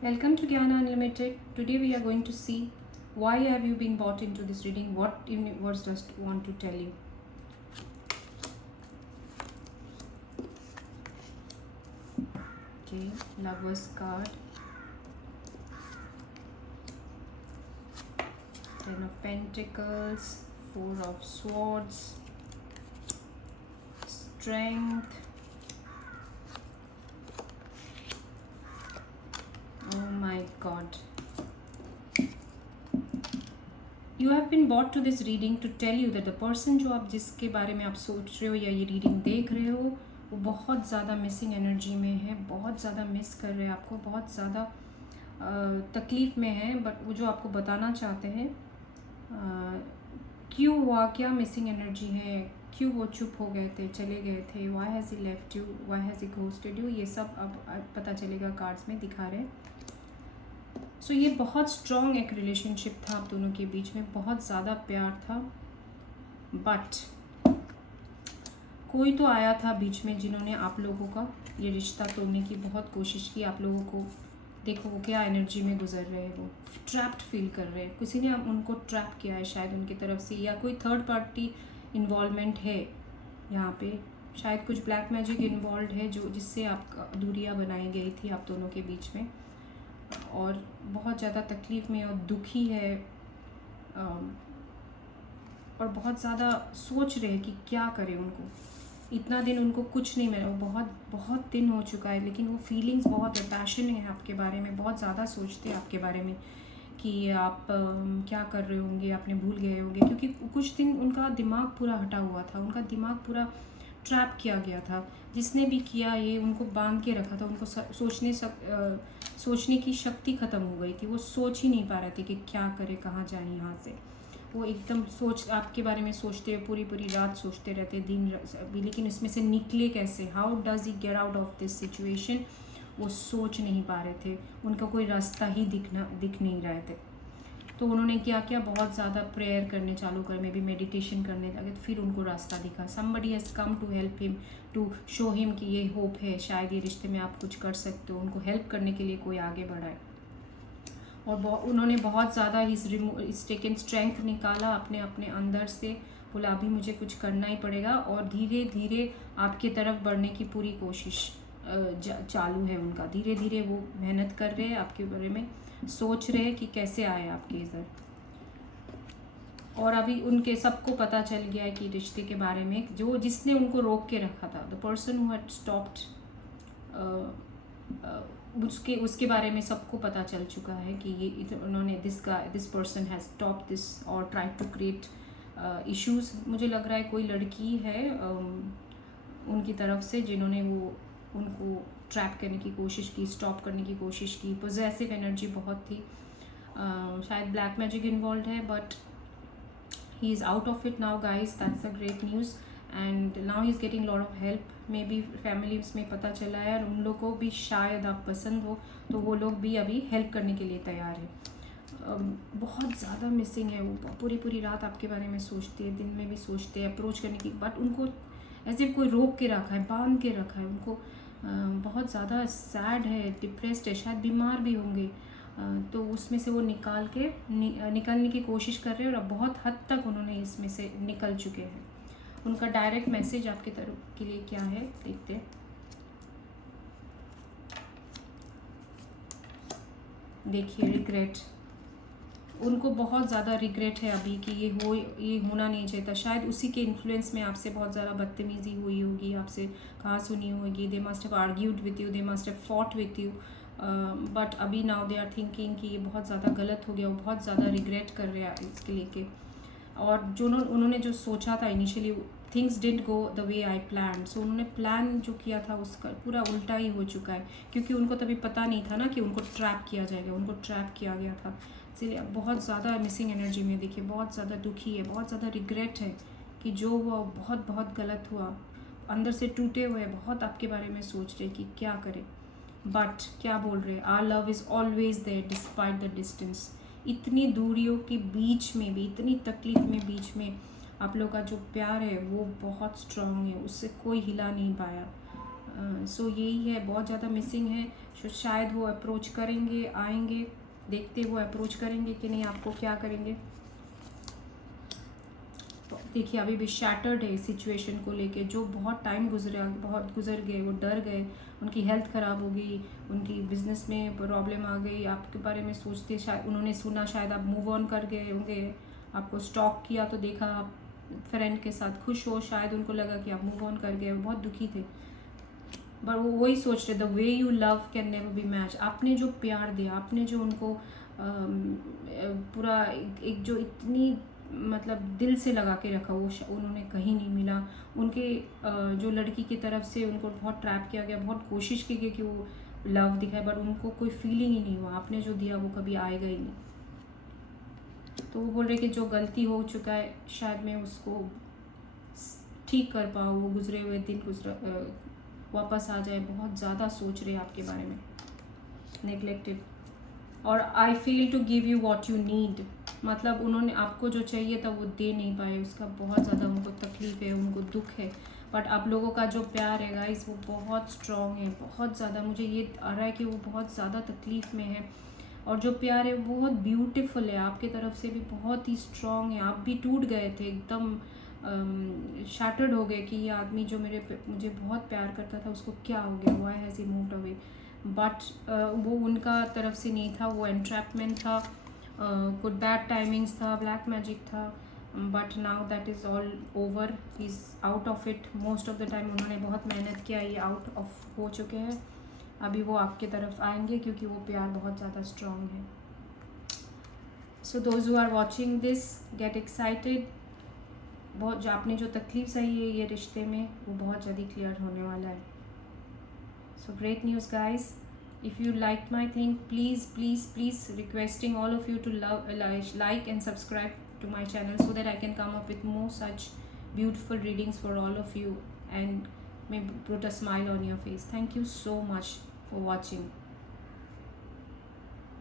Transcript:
Welcome to Gyana Unlimited. Today we are going to see why have you been bought into this reading, what universe does want to tell you. Okay, Lover's card, Ten of Pentacles, Four of Swords, Strength. Oh my God. You have been brought to this reading to tell you that the person जो आप जिसके बारे में आप सोच रहे हो या ये रीडिंग देख रहे हो वो बहुत ज़्यादा मिसिंग एनर्जी में है, बहुत ज़्यादा मिस कर रहे हैं आपको, बहुत ज़्यादा तकलीफ़ में है। बट वो जो आपको बताना चाहते हैं क्यों हुआ, क्या मिसिंग एनर्जी है, क्यों वो चुप हो गए थे, चले गए थे, why has he left you, why has he ghosted you, ये सब अब पता चलेगा। कार्ड्स में दिखा रहे हैं। सो ये बहुत स्ट्रॉन्ग एक रिलेशनशिप था आप दोनों के बीच में, बहुत ज़्यादा प्यार था। बट कोई तो आया था बीच में जिन्होंने आप लोगों का ये रिश्ता तोड़ने की बहुत कोशिश की। आप लोगों को देखो वो क्या एनर्जी में गुजर रहे हैं, वो ट्रैप्ड फील कर रहे हैं। किसी ने उनको ट्रैप किया है शायद उनकी तरफ से, या कोई थर्ड पार्टी इन्वॉल्वमेंट है यहाँ पे। शायद कुछ ब्लैक मैजिक इन्वॉल्व है जो जिससे आप दूरियाँ बनाई गई थी आप दोनों के बीच में, और बहुत ज़्यादा तकलीफ़ में और दुखी है, और बहुत ज़्यादा सोच रहे हैं कि क्या करें। उनको इतना दिन उनको कुछ नहीं मिला, वो बहुत बहुत दिन हो चुका है, लेकिन वो फीलिंग्स बहुत है, पैशन है आपके बारे में, बहुत ज़्यादा सोचते हैं आपके बारे में कि आप क्या कर रहे होंगे, आपने भूल गए होंगे। क्योंकि कुछ दिन उनका दिमाग पूरा हटा हुआ था, उनका दिमाग पूरा ट्रैप किया गया था। जिसने भी किया ये उनको बांध के रखा था, उनको सोचने की शक्ति ख़त्म हो गई थी। वो सोच ही नहीं पा रहे थे कि क्या करें, कहाँ जाएं यहाँ से। वो एकदम आपके बारे में सोचते हुए पूरी पूरी रात सोचते रहते दिन अभी, लेकिन इसमें से निकले कैसे, how does he get out of this situation, वो सोच नहीं पा रहे थे। उनका कोई रास्ता ही दिख नहीं रहे थे। तो उन्होंने क्या किया, बहुत ज़्यादा प्रेयर करने चालू कर, मे बी मेडिटेशन करने लगे, तो फिर उनको रास्ता दिखा। Somebody has come to help him, to show him कि ये होप है, शायद ये रिश्ते में आप कुछ कर सकते हो। उनको हेल्प करने के लिए कोई आगे बढ़ा है, और उन्होंने बहुत ज़्यादा इस टेकन स्ट्रेंथ निकाला अपने अपने अंदर से, बोला अभी मुझे कुछ करना ही पड़ेगा, और धीरे धीरे आपकी तरफ बढ़ने की पूरी कोशिश चालू है उनका। धीरे धीरे वो मेहनत कर रहे हैं, आपके बारे में सोच रहे हैं कि कैसे आए आपके इधर। और अभी उनके सबको पता चल गया है कि रिश्ते के बारे में जिसने उनको रोक के रखा था, the person who had stopped, उसके बारे में सबको पता चल चुका है कि ये उन्होंने this person has stop this और ट्राई टू क्रिएट इश्यूज। मुझे लग रहा है कोई लड़की है उनकी तरफ से जिन्होंने उनको ट्रैप करने की कोशिश की, स्टॉप करने की कोशिश की। पॉजेसिव एनर्जी बहुत थी, शायद ब्लैक मैजिक इन्वॉल्व है, but he is out of it now guys, that's a great news. And now he is getting lot of help, may be families में पता चला है, और उन लोग को भी शायद आप पसंद हो तो वो लोग भी अभी हेल्प करने के लिए तैयार है। बहुत ज़्यादा मिसिंग है, वो पूरी पूरी रात आपके बारे में सोचते हैं, दिन में भी सोचते हैं अप्रोच करने की, बट उनको ऐसे कोई रोक के रखा है, बांध के रखा है उनको। बहुत ज़्यादा सैड है, डिप्रेस्ड है, शायद बीमार भी होंगे। तो उसमें से वो निकलने की कोशिश कर रहे हैं, और अब बहुत हद तक उन्होंने इसमें से निकल चुके हैं। उनका डायरेक्ट मैसेज आपकी तरफ के लिए क्या है देखते हैं। देखिए, रिग्रेट, उनको बहुत ज़्यादा रिग्रेट है अभी कि ये होना नहीं चाहिए था। शायद उसी के इन्फ्लुएंस में आपसे बहुत ज़्यादा बदतमीज़ी हुई होगी, आपसे कहा सुनी होगी। They must have argued with you, they must have fought with you, but अभी नाउ दे आर थिंकिंग कि ये बहुत ज़्यादा गलत हो गया। वो बहुत ज़्यादा रिग्रेट कर रहे हैं इसके लेके। और जो उन्होंने जो सोचा था initially, things didn't go the way I plan. So उन्होंने प्लान जो किया था उसका पूरा उल्टा ही हो चुका है, क्योंकि उनको तभी पता नहीं था ना कि उनको ट्रैप किया जाएगा। उनको ट्रैप किया गया था, इसलिए बहुत ज़्यादा मिसिंग एनर्जी में देखिए, बहुत ज़्यादा दुखी है, बहुत ज़्यादा रिग्रेट है कि जो हुआ बहुत बहुत गलत हुआ। अंदर से टूटे हुए, बहुत आपके बारे में सोच रहे कि क्या करें। बट क्या बोल रहे, our love is always there despite the distance. इतनी दूरियों के बीच में भी, इतनी तकलीफ में बीच में, आप लोग का जो प्यार है वो बहुत स्ट्रॉन्ग है, उससे कोई हिला नहीं पाया। सो यही है, बहुत ज़्यादा मिसिंग है। शायद वो अप्रोच करेंगे, आएंगे, देखते वो अप्रोच करेंगे कि नहीं, आपको क्या करेंगे। तो देखिए अभी भी शैटर्ड है सिचुएशन को लेके, जो बहुत टाइम बहुत गुजर गए, वो डर गए, उनकी हेल्थ ख़राब हो गई, उनकी बिजनेस में प्रॉब्लम आ गई, आपके बारे में सोचते, शायद उन्होंने सुना, शायद आप मूव ऑन कर गए होंगे, आपको स्टॉक किया तो देखा आप फ्रेंड के साथ खुश हो, शायद उनको लगा कि आप मूव ऑन कर गए, बहुत दुखी थे। पर वो वही सोच रहे, the way you love can never be match. आपने जो प्यार दिया, आपने जो उनको पूरा एक जो इतनी मतलब दिल से लगा के रखा, वो उन्होंने कहीं नहीं मिला। उनके जो लड़की की तरफ से उनको बहुत ट्रैप किया गया, बहुत कोशिश की गई कि वो लव दिखाए, बट उनको कोई फीलिंग ही नहीं हुआ। आपने जो दिया वो कभी आएगा ही नहीं। तो वो बोल रहे कि जो गलती हो चुका है शायद मैं उसको ठीक कर पाऊँ, वो गुजरे हुए दिन वापस आ जाए। बहुत ज़्यादा सोच रहे आपके बारे में, नेग्लेक्टेड। और I fail to give you what you need, मतलब उन्होंने आपको जो चाहिए था वो दे नहीं पाए, उसका बहुत ज़्यादा उनको तकलीफ़ है, उनको दुख है। बट आप लोगों का जो प्यार है गाइस, वो बहुत स्ट्रॉन्ग है, बहुत ज़्यादा। मुझे ये आ रहा है कि वो बहुत ज़्यादा तकलीफ़ में है, और जो प्यार है वो बहुत ब्यूटीफुल है, आपके तरफ से भी बहुत ही स्ट्रॉन्ग है। आप भी टूट गए थे, एकदम शैटर्ड हो गए कि ये आदमी जो मुझे बहुत प्यार करता था, उसको क्या हो गया, why has he moved away. But वो उनका तरफ से नहीं था, वो एंट्रैपमेंट था, कुछ बैड टाइमिंग्स था, ब्लैक मैजिक था। But now that is all over, he is out of it. Most of the time उन्होंने बहुत मेहनत किया, ये आउट ऑफ हो चुके हैं। अभी वो आपके तरफ आएंगे क्योंकि वो प्यार बहुत ज़्यादा स्ट्रॉन्ग है। So those who are watching this, get excited. बहुत जो आपने जो तकलीफ सही है ये रिश्ते में, वो बहुत जल्दी क्लियर होने वाला है। So great news guys. If you like my thing, please please please requesting all of you to like and subscribe to my channel so that I can come up with more such beautiful readings for all of you and maybe put a smile on your face. Thank you so much for watching.